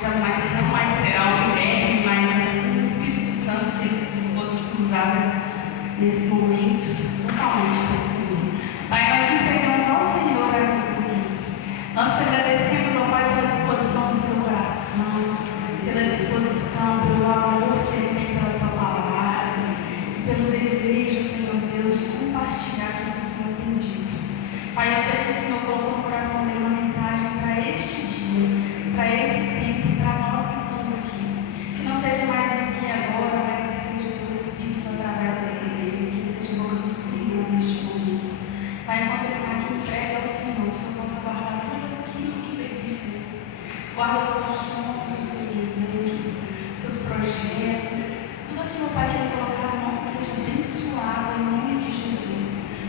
jamais não mais será o Guilherme, mas assim o Espírito Santo tem se disposto a ser usado nesse momento, totalmente por Senhor. Pai, nós entregamos ao Senhor a vida do Guilherme. Nós te agradecemos, ó Pai, pela disposição do seu coração, pela disposição, pelo amor que ele tem pela tua palavra, e pelo desejo, Senhor Deus, de compartilhar aquilo que o Senhor tem dito. Pai, eu sei que o Senhor colocou no coração dele uma mensagem para este dia, para esse tempo, para nós que estamos aqui. Que não seja mais aqui agora, mas que seja o teu Espírito através da vida dele, que ele seja a boca do Senhor neste momento. Pai, enquanto ele está aqui, entregue ao Senhor, o Senhor possa guardar tudo aquilo que ele diz. Guarda os seus sonhos, os seus desejos, seus projetos, tudo aquilo, Pai, que ele colocar as mãos, que seja abençoado em nome de Jesus.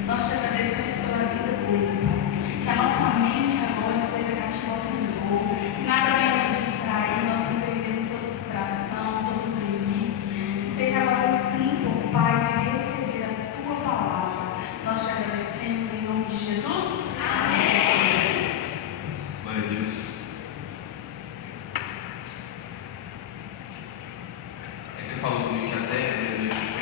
Nós te agradecemos pela vida dele, Pai. Que a nossa mente agora esteja cativa ao Senhor, que nada venha nos distrair, nós repreendemos toda distração, todo imprevisto, que seja agora um tempo, Pai, de receber a tua palavra. Nós te agradecemos em nome de Jesus. Amém. Glória a Deus. É que falou comigo que até meia-noite e 50?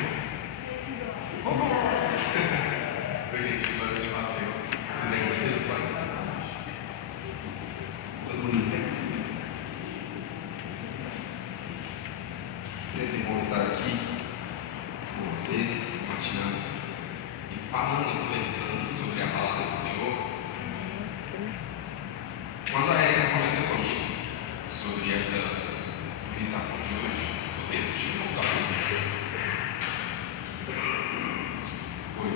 Oi, gente, boa noite, passeio. Tudo bem com vocês? Pode ser sacanagem. Todo mundo entende? Sempre bom estar aqui com vocês, compartilhando e falando e conversando sobre a palavra do Senhor. Quando a Erika comentou comigo sobre essa ministração de hoje, o tempo de voltar para mim. Oi,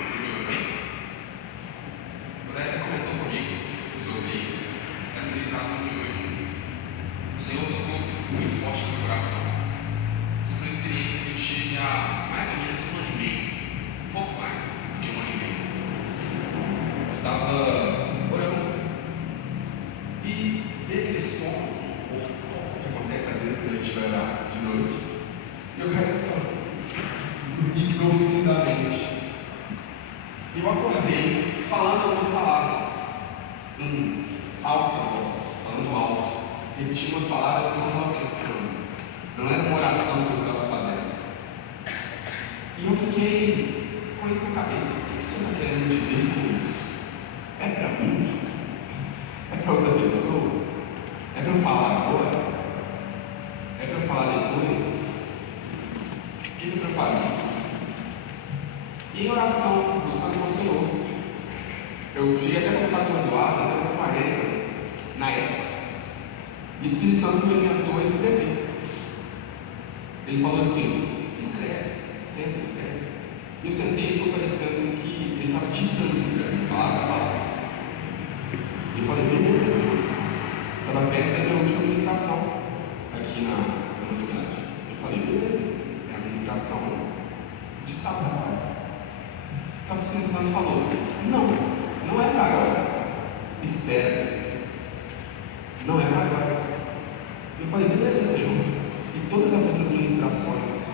você me ouviu bem? Quando a Erika comentou comigo sobre essa ministração de hoje, o Senhor tocou muito forte no meu coração sobre uma experiência que eu tive há mais ou menos 1 ano e meio, um pouco mais do que 1 ano e meio. Eu estava orando e teve aquele sono que acontece às vezes quando a gente vai orar de noite, e eu caí no sono, dormi profundamente. E eu acordei falando algumas palavras em alta voz, falando alto, repetindo umas palavras que eu não estava pensando, não era uma oração que eu estava fazendo. E eu fiquei com isso na cabeça: o que o Senhor está querendo dizer com isso? É para mim? É para outra pessoa? É para eu falar agora? É para eu falar depois? O que é para eu fazer? E em oração, buscando com o Senhor, eu cheguei até a contar com o Eduardo, até mesmo com a Erika, na época. E o Espírito Santo me orientou a escrever. Ele falou assim: escreve, senta, escreve. E eu sentei e ficou parecendo que ele estava ditando para mim, palavra a palavra. E eu falei: beleza, Senhor. Estava perto da minha última ministração aqui na minha cidade. Eu falei: beleza, é a ministração de sábado. Só que o Espírito Santo falou: não é para agora, espera. Não é para agora. Eu falei: beleza, Senhor. E todas as outras ministrações,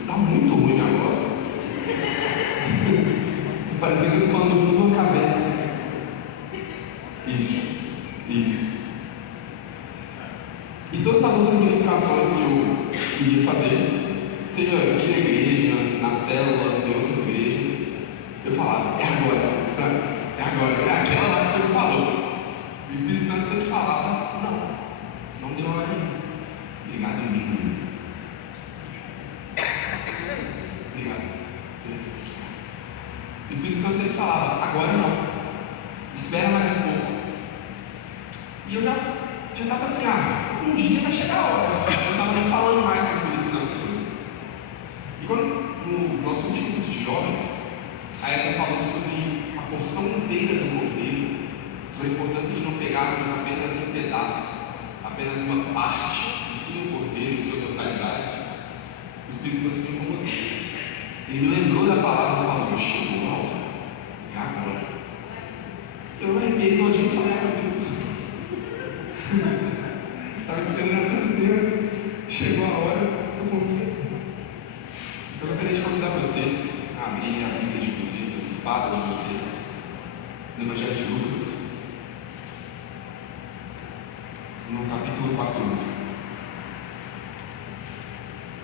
está muito ruim minha voz. Parecia que eu estou falando do fundo de uma caverna. Isso. E todas as outras ministrações que eu iria fazer, seja aqui na igreja, na célula, em outras igrejas, eu falava: é agora, Espírito Santo, é agora, é aquela lá que o Senhor falou. O Espírito Santo sempre falava: não deu hora ainda. Obrigado, lindo. Obrigado. O Espírito Santo sempre falava: agora não. Espera mais um pouco. E eu já estava assim: um dia vai chegar a hora. Eu não estava nem falando mais com o Espírito Santo sobre. E quando, no nosso último culto de jovens, a Erika falou sobre a porção inteira do cordeiro, sobre a importância de não pegarmos apenas um pedaço, apenas uma parte, e sim o cordeiro em sua totalidade. O Espírito Santo me incomodou. Ele me lembrou da palavra e falou: chegou a hora, é agora. Eu me arrepiei todinho e falei: meu Deus, estava esperando há tanto tempo, chegou a hora, estou com medo. Então eu gostaria de convidar vocês a abrirem a Bíblia de vocês, as espadas de vocês, no Evangelho de Lucas, no capítulo 14.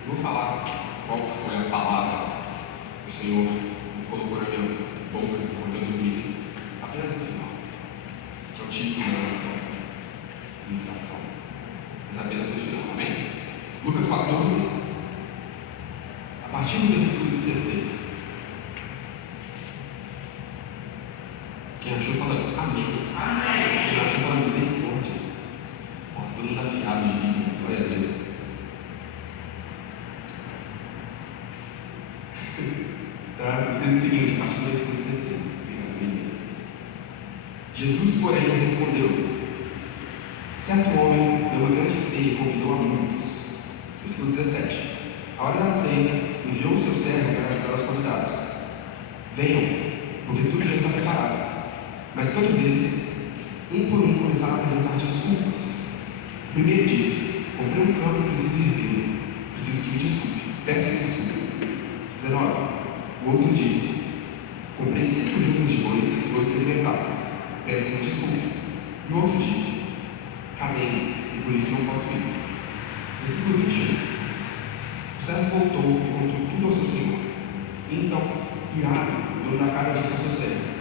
Vou falar qual foi a palavra que o Senhor colocou na minha boca enquanto eu dormia, apenas no final, que é o título da nossa ministração, mas apenas no final, amém? Lucas 14, a partir do versículo 16. Quem achou fala amém. Amém. Quem não achou fala misericórdia. Ó, todo mundo afiado de Bíblia, glória a Deus. Tá escrito o seguinte, a partir do versículo 16. Jesus, porém, respondeu: certo homem deu uma grande ceia e convidou a muitos. Versículo 17. A hora da ceia, enviou o seu servo para avisar os convidados: venham, porque tudo já está preparado. Mas todos eles, um por um, começaram a apresentar desculpas. O primeiro disse: comprei um campo e preciso ir vê-lo. Preciso que me desculpe. Peço que me desculpe. 19. O outro disse: comprei 5 juntas de bois e vou experimentá-las. Peço que me desculpe. E o outro disse: casei-me e por isso não posso ir. Versículo 21. O servo voltou e contou tudo ao seu senhor. E então, irado, o dono da casa disse ao seu servo: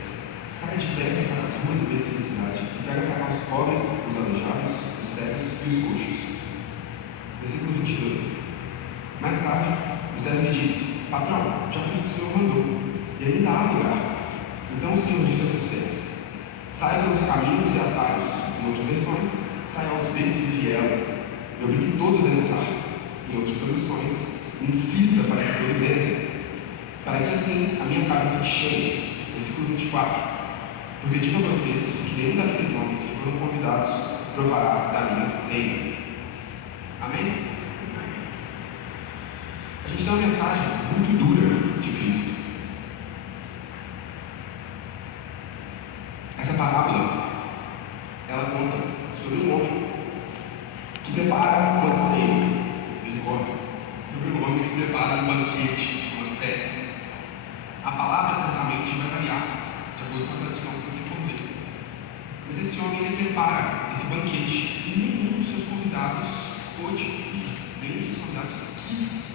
saia depressa para as ruas e becos da cidade e traga para cá os pobres, os aleijados, os cegos e os coxos. Versículo 22. Mais tarde, o servo lhe disse: patrão, já fiz o que o senhor mandou, e ainda há lugar. Então o senhor disse ao seu servo: saia pelos caminhos e atalhos, em outras versões, saia aos becos e vielas, e obrigue todos a entrar. Em outras traduções, insista para que todos entrem, para que assim a minha casa fique cheia. Versículo 24. Porque digo a vocês que nenhum daqueles homens que foram convidados provará da minha ceia. Amém? A gente tem uma mensagem muito dura de Cristo. Essa parábola, ela conta sobre um homem que prepara uma ceia, misericórdia, sobre um homem que prepara um banquete, uma festa. A palavra certamente vai variar de acordo com a tradução que você for ler. Mas esse homem, ele prepara esse banquete e nenhum dos seus convidados pôde ir, nenhum dos seus convidados quis ir.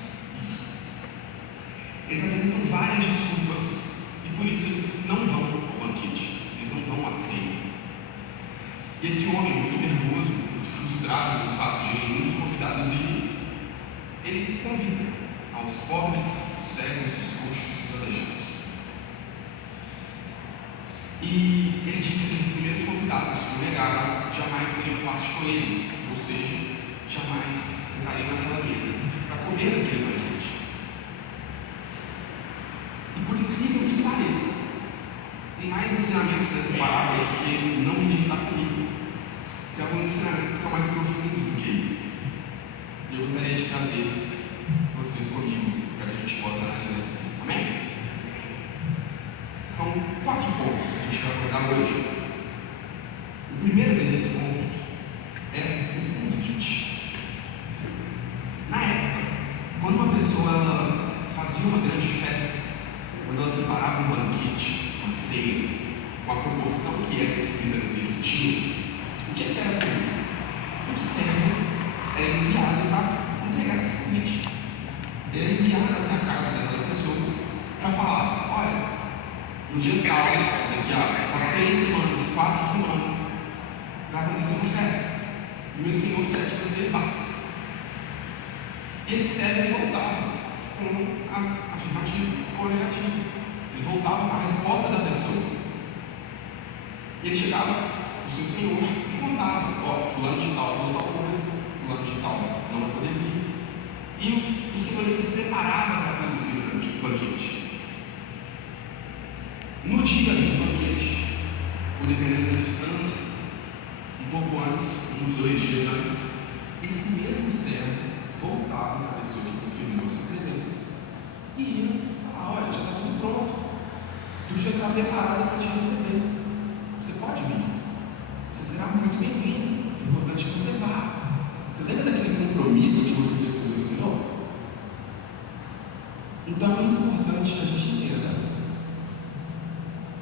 Eles apresentam várias desculpas e por isso eles não vão ao banquete, eles não vão à ceia. E esse homem, muito nervoso, muito frustrado com o fato de nenhum dos convidados ir, ele convida aos pobres, os cegos, os coxos, os aleijados. E ele disse que os primeiros convidados o negaram, jamais seriam parte com ele, ou seja, jamais sentariam naquela mesa para comer aquele banquete. E por incrível que pareça, tem mais ensinamentos nessa parábola do que não rejeitar comida. Tem alguns ensinamentos que são mais profundos do que isso. E eu gostaria de trazer vocês comigo para que a gente possa analisar essa coisa. Amém? São 4 pontos que a gente vai abordar hoje. O primeiro desses pontos é o convite. Na época, quando uma pessoa ela fazia uma grande festa, quando ela preparava um banquete, uma ceia, com a proporção que essa descrita no texto tinha, o que era tudo? O servo era enviado para entregar esse convite. Ele era enviado até a casa daquela pessoa para falar: olha, no dia tal, daqui a 3 semanas, 4 semanas, vai acontecer uma festa. E meu Senhor quer que você vá. E esse servo voltava com a afirmativa ou negativa. Ele voltava com a resposta da pessoa. E ele chegava para o seu Senhor e contava: ó, fulano de tal falou tal coisa, fulano de tal não vai poder vir. E o Senhor se preparava para produzir o banquete. No dia do banquete, ou dependendo da distância, um pouco antes, uns 2 dias antes, esse mesmo servo voltava para a pessoa que confirmou a sua presença e ia falar: olha, já está tudo pronto, tudo já está preparado para te receber, você pode vir, você será muito bem-vindo, é importante que você vá. Você lembra daquele compromisso que você fez com o Senhor? Então é muito importante que a gente entenda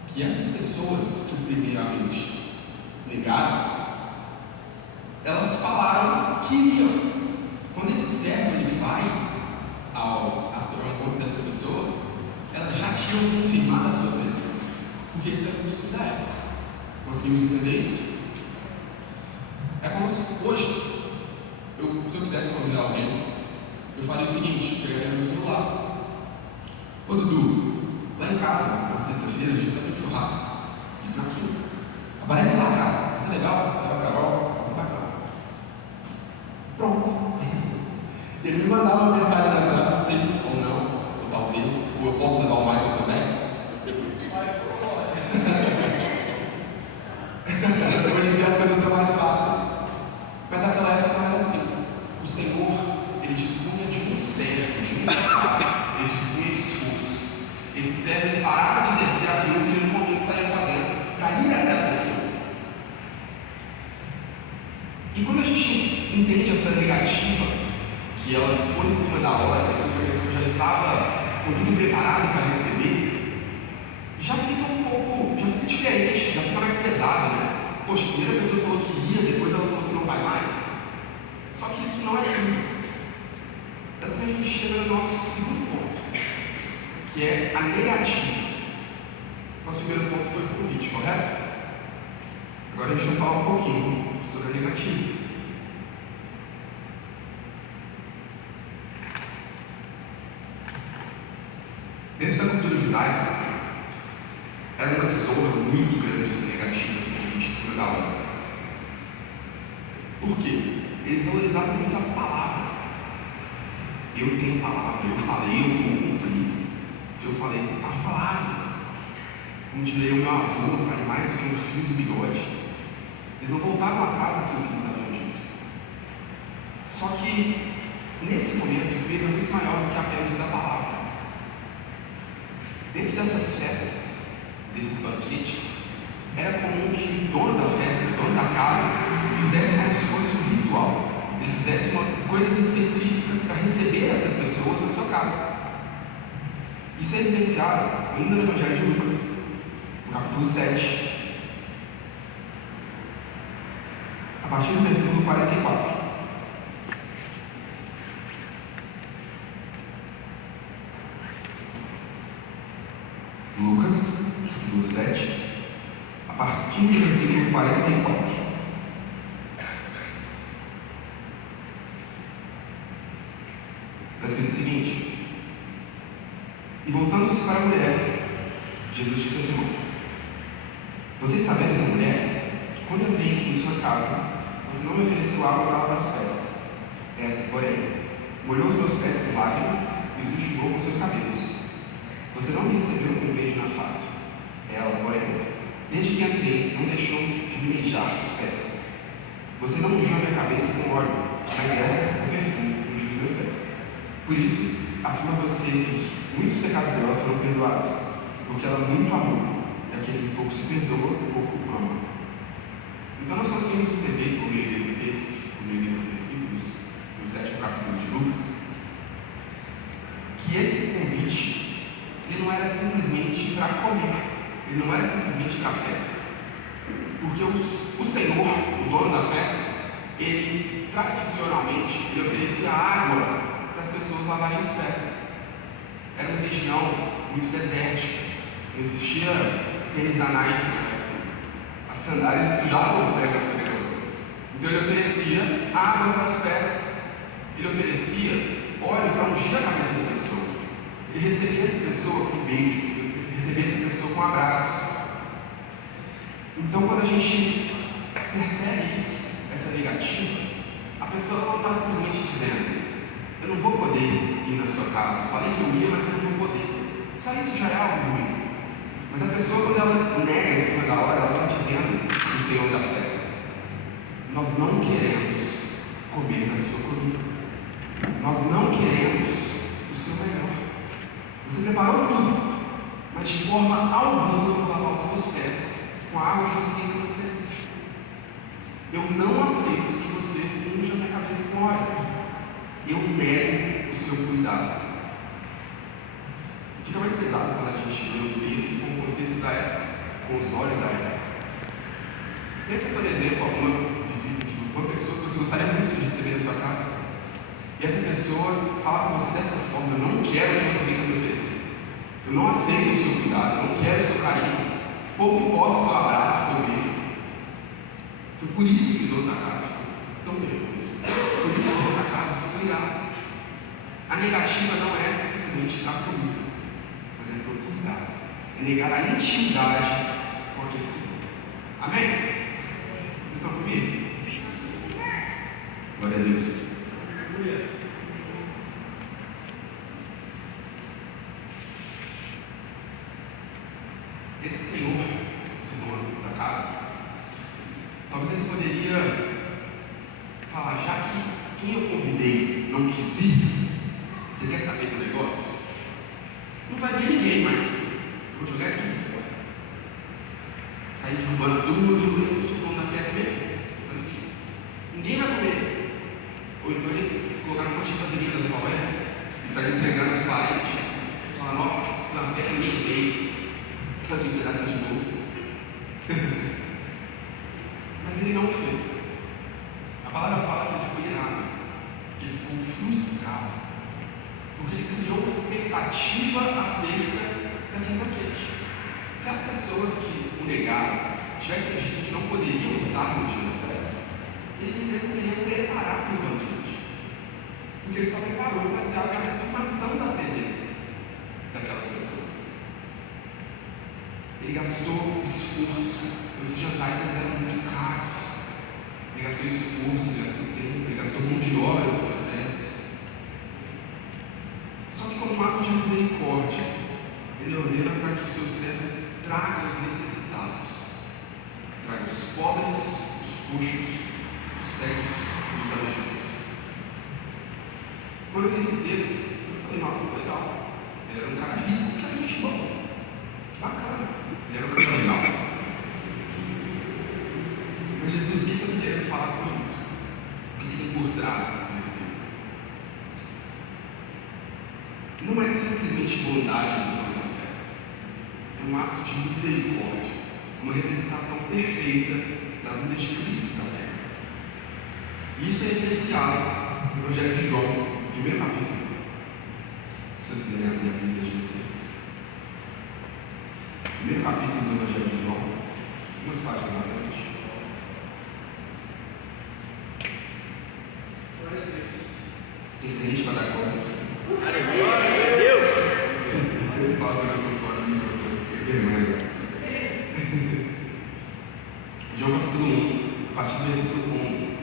que essas pessoas que primeiramente negaram, elas falam queriam. Quando esse servo ele vai ao encontro dessas pessoas, elas já tinham confirmado a sua presença, porque esse era o costume da época. Conseguimos entender isso? É como se hoje, se eu quisesse convidar alguém, eu faria o seguinte: pegaria meu celular. Ô Dudu, lá em casa, na sexta-feira, a gente vai fazer um churrasco. Isso na quinta. Aparece lá, cara. Vai ser legal. Leva pra Carol, vai ser bacana. Pronto. Ele me mandava uma mensagem no WhatsApp, sim ou não, ou talvez. Ou eu posso levar o Michael também? Hoje em dia as coisas são mais fáceis. Mas naquela época não era assim. O Senhor, ele dispunha de um servo, de um escravo. Ele dispunha esforço. Esse servo ele parava de exercer aquilo que ele no momento saía fazendo para ir até a pessoa. E quando a gente entende essa negativa, que ela foi em cima da hora, depois que a pessoa já estava com tudo preparado para receber, já fica diferente, já fica mais pesado, né? Poxa, primeiro a pessoa falou que ia, depois ela falou que não vai mais. Só que isso não é tudo. Assim a gente chega no nosso segundo ponto, que é a negativa. Nosso primeiro ponto foi o convite, correto? Agora a gente vai falar um pouquinho sobre a negativa. Dentro da cultura judaica, era uma desonra muito grande essa negativa do convite em cima da hora. Por quê? Eles valorizavam muito a palavra. Eu tenho palavra, eu falei, eu vou cumprir. Se eu falei, está falado. Como diria o meu avô, vale mais do que um fio do bigode. Eles não voltavam atrás daquilo que eles haviam dito. Só que, nesse momento, o peso é muito maior do que apenas o da palavra. Dentro dessas festas, desses banquetes, era comum que o dono da festa, o dono da casa, fizesse como se fosse um ritual. Ele fizesse coisas específicas para receber essas pessoas na sua casa. Isso é evidenciado ainda no Evangelho de Lucas, no capítulo 7, a partir do versículo 44. Lucas, capítulo 7, a partir do versículo 44. Está escrito o seguinte: e voltando-se para a mulher, Jesus disse a Simão: você está vendo essa mulher? Quando eu entrei aqui em sua casa, você não me ofereceu água para lavar os pés. Esta, porém, molhou os meus pés com lágrimas e os enxugou com seus cabelos. Você não me recebeu com um beijo na face. Ela, porém, desde que entrei, não deixou de me beijar os pés. Você não ungiu a minha cabeça com óleo, mas essa com perfume ungiu os meus pés. Por isso, afirmo a você que muitos pecados dela foram perdoados, porque ela muito amou, e aquele que pouco se perdoa, pouco ama. Então nós conseguimos entender, por meio desse texto, por meio desses versículos, no 7º capítulo de Lucas, que esse convite, ele não era simplesmente para comer, ele não era simplesmente para a festa. Porque o Senhor, o dono da festa, ele tradicionalmente ele oferecia água para as pessoas lavarem os pés. Era uma região muito desértica, não existia tênis da Nike, as sandálias sujavam os pés das pessoas. Então ele oferecia água para os pés, ele oferecia óleo para ungir a cabeça da pessoa. Ele recebia essa pessoa com um beijo, ele recebia essa pessoa com abraços. Então, quando a gente percebe isso, essa negativa, a pessoa não está simplesmente dizendo: eu não vou poder ir na sua casa. Falei que eu ia, mas eu não vou poder. Só isso já é algo ruim. Mas a pessoa, quando ela nega em cima da hora, ela está dizendo para o Senhor da festa: nós não queremos comer na sua comida. Nós não queremos o seu melhor. Você preparou tudo, mas de forma alguma eu vou lavar os meus pés com a água que você tem que me oferecer. Eu não aceito que você unja a minha cabeça com óleo. Eu nego o seu cuidado. Fica mais pesado quando a gente lê o texto com o contexto da época, com os olhos da época. Pensa, por exemplo, alguma visita de uma pessoa que você gostaria muito de receber receber na sua casa, e essa pessoa fala com você dessa forma: eu não quero que você venha me oferecer, eu não aceito o seu cuidado, eu não quero o seu carinho, pouco importa o seu abraço, o seu beijo. Foi por isso que o dono da casa foi tão nervoso, por isso que o dono da casa ficou ligado. A negativa não é simplesmente dar comida, mas é ter cuidado, é negar a intimidade com aquele Senhor. Amém? Vocês estão comigo? Glória a Deus. Esse Senhor, esse dono da casa, talvez ele poderia falar: já que quem eu convidei não quis vir, você quer saber do negócio? Não vai vir ninguém mais. Eu vou jogar tudo fora. Sair derrubando tudo. Eu sou o dono da festa mesmo. Falei o quê? Ninguém vai comer. Ou então ele colocar um monte de vaselina no pau e sair entregando os parentes. Falar: nossa, fiz uma festa, ninguém veio. Estou aqui um pedaço de bolo. Mas ele não fez. A palavra fala que ele ficou irado, que ele ficou frustrado, porque ele criou uma expectativa acerca daquele banquete. Se as pessoas que o negaram tivessem dito que não poderiam estar no dia da festa, ele mesmo teria preparado o banquete, porque ele só preparou baseado na confirmação da presença daquelas pessoas. Ele gastou esforço. Esses jantares eles eram muito caros. Ele gastou esforço, ele gastou tempo, ele gastou mão de obra dos seus servos. Só que, como um ato de misericórdia, ele ordena para que o seu servo traga os necessitados, traga os pobres, os coxos, os cegos e os aleijados. Quando eu li esse texto, eu falei: nossa, legal. Ele era um cara rico, que era gente boa, bacana. Ele era um cara legal. Mas Jesus, o que você está querendo falar com isso? O que tem por trás desse texto? Não é simplesmente bondade no nome da festa. É um ato de misericórdia, uma representação perfeita da vida de Cristo também. E isso é evidenciado no Evangelho de João, no primeiro capítulo. Se vocês puderem abrir a Bíblia de vocês. Primeiro capítulo do Evangelho de João, umas páginas à frente. Tem crente para dar conta. Glória a Deus! Você fala que eu estou fora do microfone, que vergonha. João capítulo 1, a partir do versículo 11.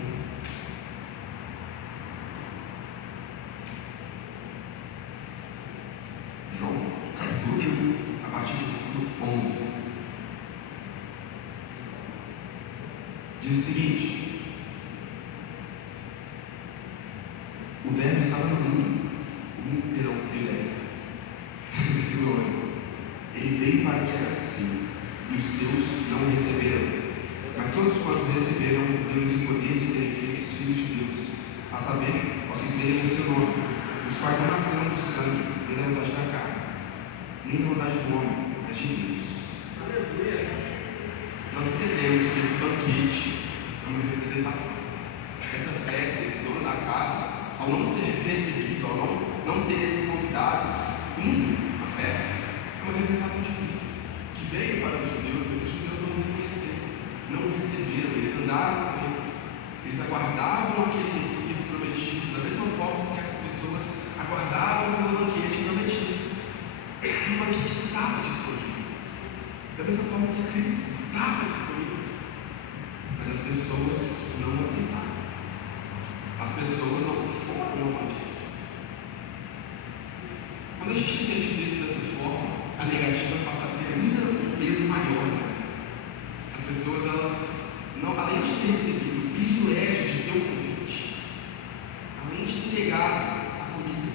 João capítulo 1, a partir do versículo 11. Diz o seguinte: o verbo estava no mundo, perdão, versículo 11. Ele veio para que era seu, e os seus não o receberam. Mas todos quanto receberam, deu-lhes o poder de serem feitos filhos de Deus, a saber, aos que creem no seu nome, os quais não nasceram do sangue, nem da vontade da carne, nem da vontade do homem, mas de Deus. Nós entendemos que esse banquete é uma representação. Essa festa, esse dono da casa, ao não ser recebido, ao não ter esses convidados indo à festa, é uma representação de Cristo, que veio para os judeus, mas os judeus não o reconheceram, não o receberam, eles andaram com ele, eles aguardavam aquele Messias prometido, da mesma forma que essas pessoas aguardavam pelo banquete prometido. E o banquete estava disponível, da mesma forma que Cristo estava disponível, mas as pessoas não o aceitaram. As pessoas não foram ao banquete. Quando a gente entende o texto dessa forma, a negativa passa a ter ainda um peso maior. As pessoas, elas, não, além de ter recebido o privilégio de ter o convite, além de ter negado a comida,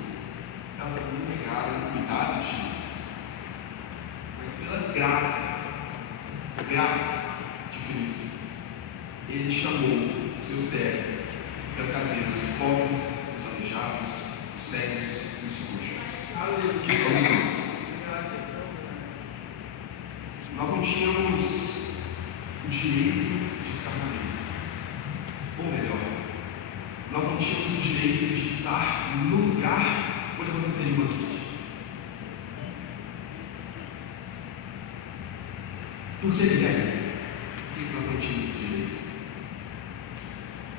elas também negaram o cuidado de Jesus. Mas pela graça de Cristo, Ele chamou o seu servo para trazer os pobres, os aleijados, os cegos e os coxos, que somos nós. Nós não tínhamos o direito de estar na mesa, ou melhor, nós não tínhamos o direito de estar no lugar onde aconteceria o banquete. Por que, Guilherme? Por que nós não tínhamos esse direito?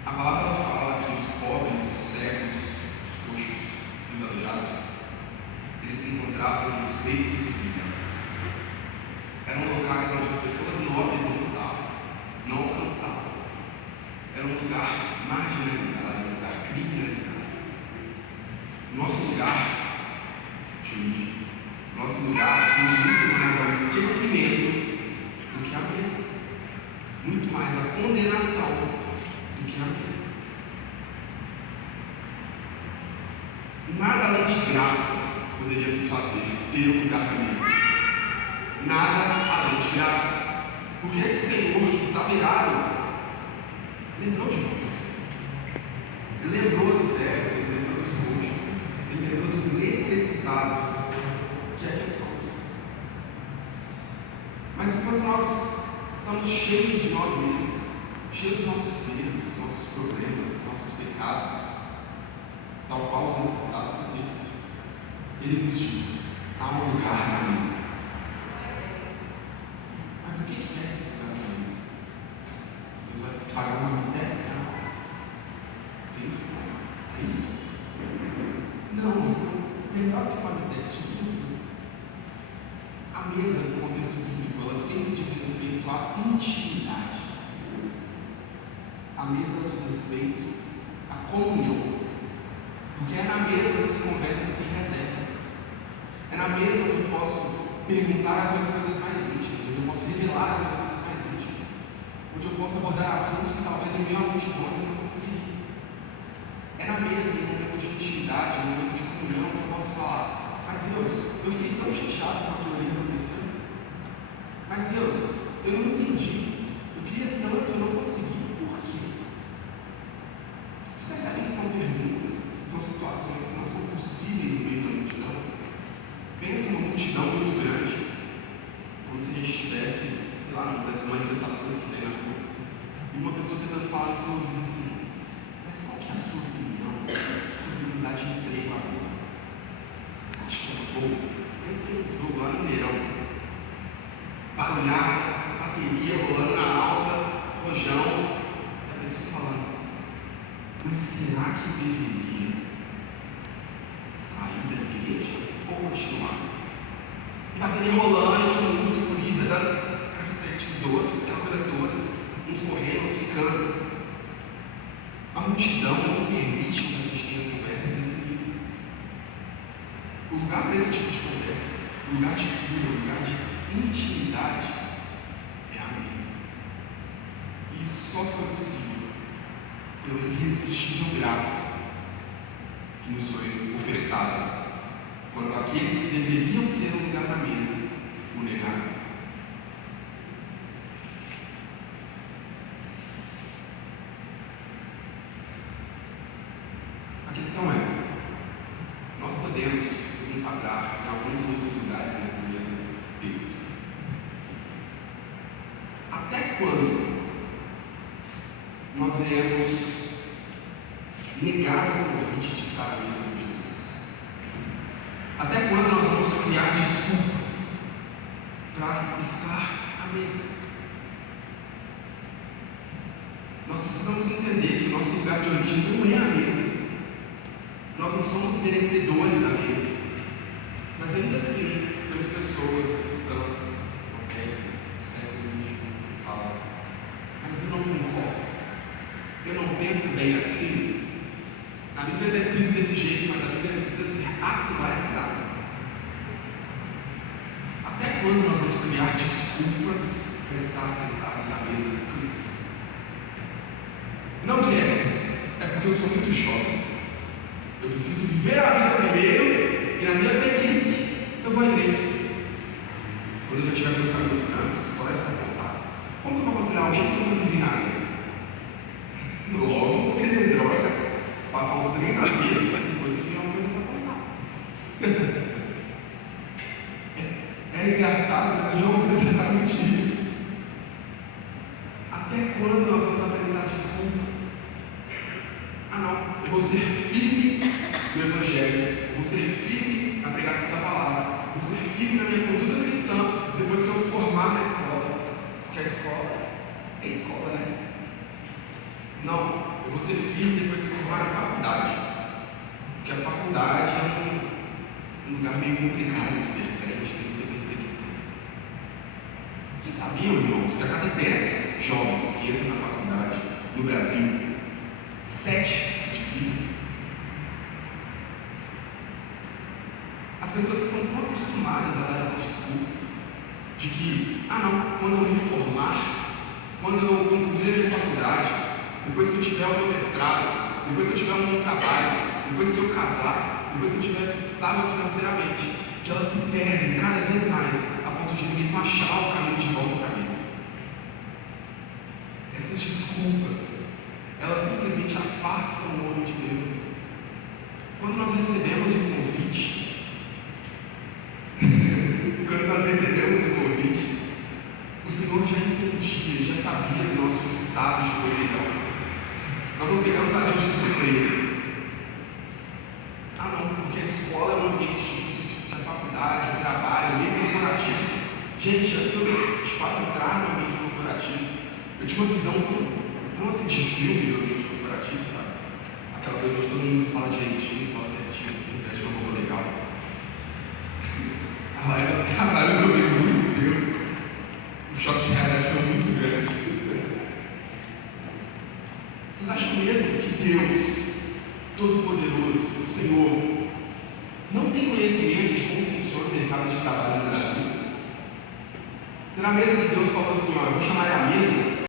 A palavra fala que os pobres, os cegos, os coxos e os aleijados, eles se encontravam nos becos e vilas. Eram locais onde as pessoas nobres não estavam, não alcançavam. Era um lugar marginalizado, um lugar criminalizado. Nosso lugar, Jude, nosso lugar tende muito mais ao esquecimento do que à mesa, muito mais à condenação do que à mesa. Nada além de graça poderíamos fazer ter um lugar na mesa. Nada além de graça, porque esse Senhor que está virado lembrou de nós. Ele lembrou dos cegos, ele lembrou dos coxos, ele lembrou dos necessitados, que é quem somos. Mas enquanto nós estamos cheios de nós mesmos, cheios dos nossos erros, dos nossos problemas, dos nossos pecados, tal qual os necessitados do texto, ele nos diz: há um lugar na mesa. Mas o que é esse lugar na mesa? Deus vai pagar uma marmitex para nós? Tem fome? É isso? Não. Melhor do que uma marmitex, devia ser. A mesa, no contexto bíblico, ela sempre diz respeito à intimidade. A mesa diz respeito à comunhão. Porque é na mesa onde se conversa sem reservas. É na mesa onde eu posso perguntar as minhas coisas mais íntimas, onde eu posso revelar as minhas coisas mais íntimas, onde eu posso abordar assuntos que talvez em meio a multidões eu não conseguiria. É na mesa, no momento de intimidade, no momento de comunhão, que eu posso falar: mas Deus, eu fiquei tão chateado com aquilo ali que aconteceu. Mas Deus, eu não entendi. Eu queria tanto e eu não consegui. Por quê? Vocês percebem que são perguntas, são situações que não são possíveis no meio da multidão? Pensa numa multidão muito grande, como se a gente estivesse, sei lá, numa dessas manifestações que tem na rua, e uma pessoa tentando falar no seu ouvido assim: mas qual que é a sua opinião sobre mudar de emprego agora? Você acha que é bom? Pensa no jogo lá no Mineirão, barulhada, bateria rolando na alta, rojão, e a pessoa falando: mas será que eu deveria sair da igreja ou continuar? E bateria rolando, todo mundo, polícia dando cacetete dos outros, aquela coisa toda, uns correndo, uns ficando. A multidão não permite que a gente tenha conversas desse nível. O lugar desse tipo de conversa, o lugar de cura, o lugar de intimidade, é a mesa. E isso só foi possível pela irresistível graça que nos foi ofertada quando aqueles que deveriam ter um lugar na mesa o negaram. A questão é: nós podemos nos enquadrar em alguns outros lugares nesse mesmo texto. Até quando nós iremos negar o convite de estar à mesa com Jesus? Até quando nós vamos criar desculpas para estar à mesa? Nós precisamos entender que o nosso lugar de origem não é a mesa. Nós não somos merecedores da mesa. Mas ainda assim, temos pessoas cristãs, evangélicas, do século XXI, que falam: mas eu não concordo, eu não penso bem assim. A Bíblia está escrita desse jeito, mas a Bíblia precisa ser atualizada. Até quando nós vamos criar desculpas para estar sentados à mesa de Cristo? Não, Guilherme, é porque eu sou muito jovem. Eu preciso viver a vida primeiro, e na minha velhice eu vou à igreja. Quando eu já tiver meus cabelos brancos, histórias para contar. Como que eu vou aconselhar alguém se eu nunca vivi nada? Logo vou vender droga, passar uns 3 anos, depois eu tenho uma coisa para contar. É engraçado, mas eu já ouvi exatamente isso. Até quando nós vamos apresentar desculpas? Ah, não. eu vou ser firme no Evangelho, eu vou ser firme na pregação da palavra, eu vou ser firme na minha conduta cristã depois que eu formar na escola. Porque a escola é escola, né? Não, eu vou ser firme depois que eu formar na faculdade. Porque a faculdade é um lugar meio complicado de ser crente, tem muita perseguição. Vocês sabiam, irmãos, que a cada 10 jovens que entram na faculdade no Brasil, 7 se desviam? As pessoas são tão acostumadas a dar essas desculpas de que, não, quando eu me formar, quando eu concluir a minha faculdade, depois que eu tiver o meu mestrado, depois que eu tiver um bom trabalho, depois que eu casar, depois que eu estiver estável financeiramente, que elas se perdem cada vez mais a ponto de mesmo achar o caminho de volta para a mesa. Essas desculpas, elas simplesmente afastam o homem de Deus. Quando nós recebemos o convite, o Senhor já entendia, já sabia do nosso estado de podridão. Nós não pegamos a Deus de surpresa. Não, porque a escola é um ambiente difícil, porque a faculdade, o trabalho, o meio corporativo. Gente, antes de eu de fato entrar no ambiente corporativo, eu tinha uma visão tão assim de filme do ambiente corporativo, sabe? Aquela coisa onde todo mundo fala direitinho, fala certinho, assim, veste uma roupa legal. Mas eu trabalho comigo muito tempo. O choque de realidade foi muito grande. Vocês acham mesmo que Deus, Todo-Poderoso, o Senhor, não tem conhecimento de como funciona o mercado de trabalho no Brasil? Será mesmo que Deus falou assim, eu vou chamar ele à mesa